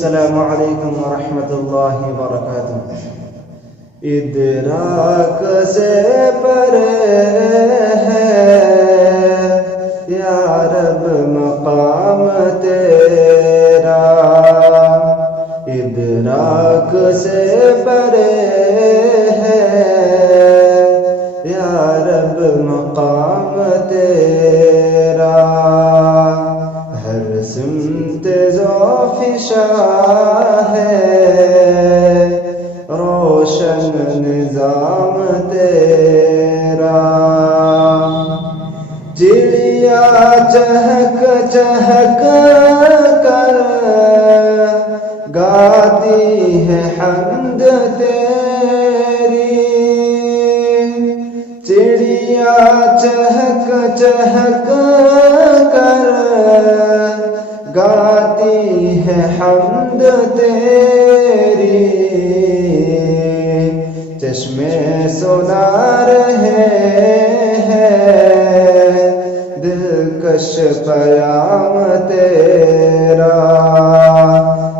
السلام علیکم ورحمۃ اللہ وبرکاتہ۔ ادراک سے پرے ہے یا رب مقام تیرا، ادراک سے پرے ہے یا رب مقام تیرا، ہر سمت ذوفشاں ہے روشن نظام تیرا، چڑیا چہک چہک کر گاتی ہے حمد تیری، چڑیا چہک چہک کر گاتی ہے حمد تیری، چشمے سنا رہے ہیں دلکش پیام تیرا،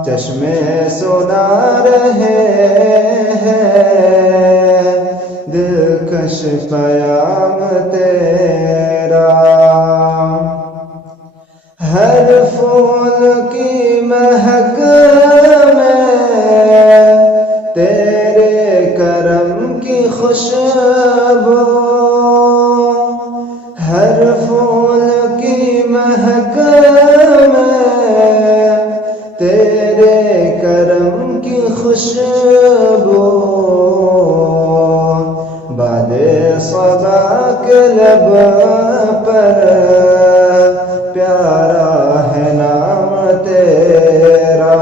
چشمے سنا رہے ہیں دلکش پیام تیرا، ہر پھول کی مہک میں تیرے کرم کی خوشبو، ہر پھول کی مہک میں تیرے کرم کی خوشبو، باد صبا کے لب پر پیارا ہے نام تیرا،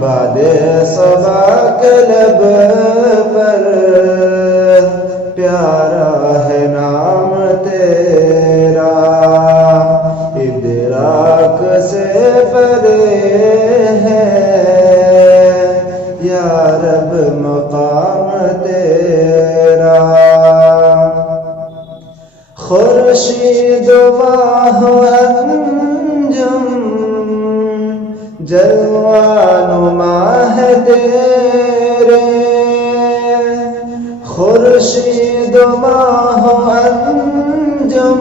باد صبا کے لب پر پیارا ہے نام تیرا، ادراک سے پرے ہے یا رب مقام تیرا، خورشید ماہ انجم جلوہ نما ہے تیرے، خورشید ماہ انجم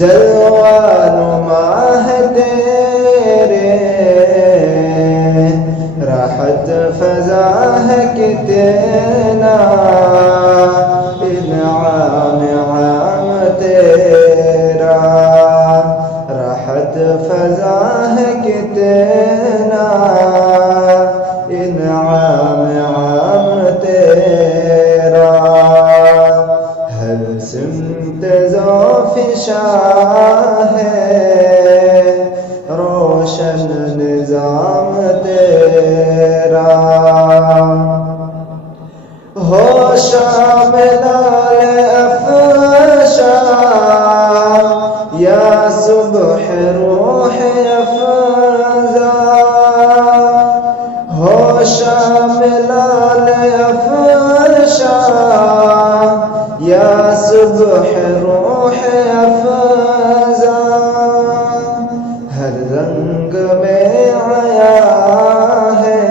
جلوہ نما ہے تیرے، راحت فضا ہے کتنا انعام عام تیرا، راحت فضا ہے کتنا انعام عام تیرا، ہر سمت ذوفشاں ہے روشن نظام تیرا، ہو شام لال افشاں یا صبح روح افزا، ہو شام لال افشاں یا صبح روح افزا، ہر رنگ میں آیا ہے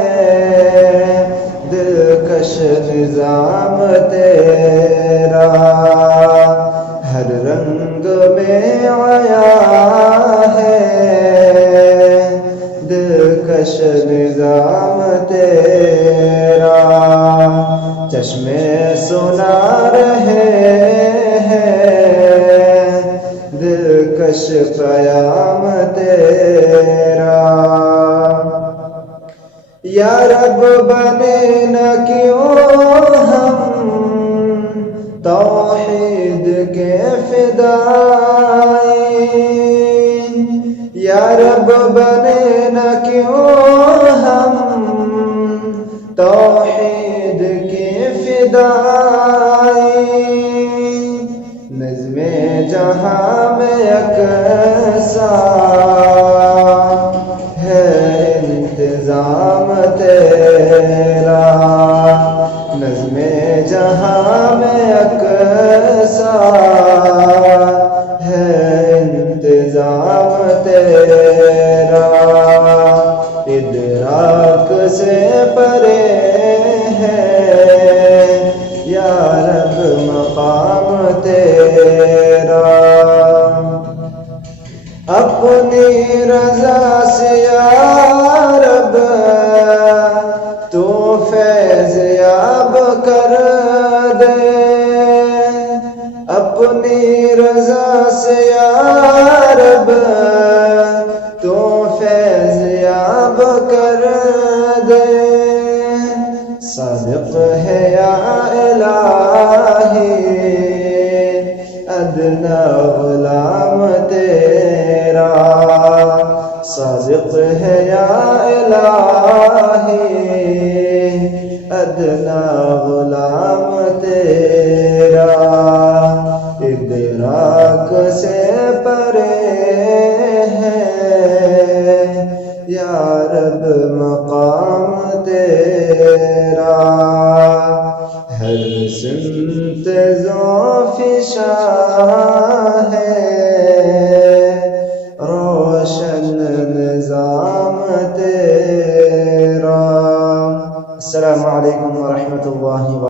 دلکش نظام تیرا، ہر رنگ میں آیا ہے دلکش نظام تیرا، چشمے سنا رہے ہیں دلکش پیام تیرا، یا رب بنے نہ کیوں ہم توحید کے فدائین، یا رب بنے نہ کیوں ہم توحید کے فدائین، نظم جہاں میں یکساں ہے انتظام تیرا، نظم جہاں میں یکساں ہے انتظام تیرا، ادراک سے پرے ہے یا رب مقام تیرا، اپنی رضا سے یا رب تو فیض یاب کر دے، اپنی رضا سے یا رب تو فیض یاب کر دے، صادق ہے یا الہی ادنا غلام تیرا، صادق ہے یا الہی ادنا غلام تیرا، ادراک سے پرے ہے یا رب مقام تیرا، ہر سمت ذوفشاں ہے روشن نظام تیرا۔ السلام علیکم ورحمۃ اللہ وبرکاتہ۔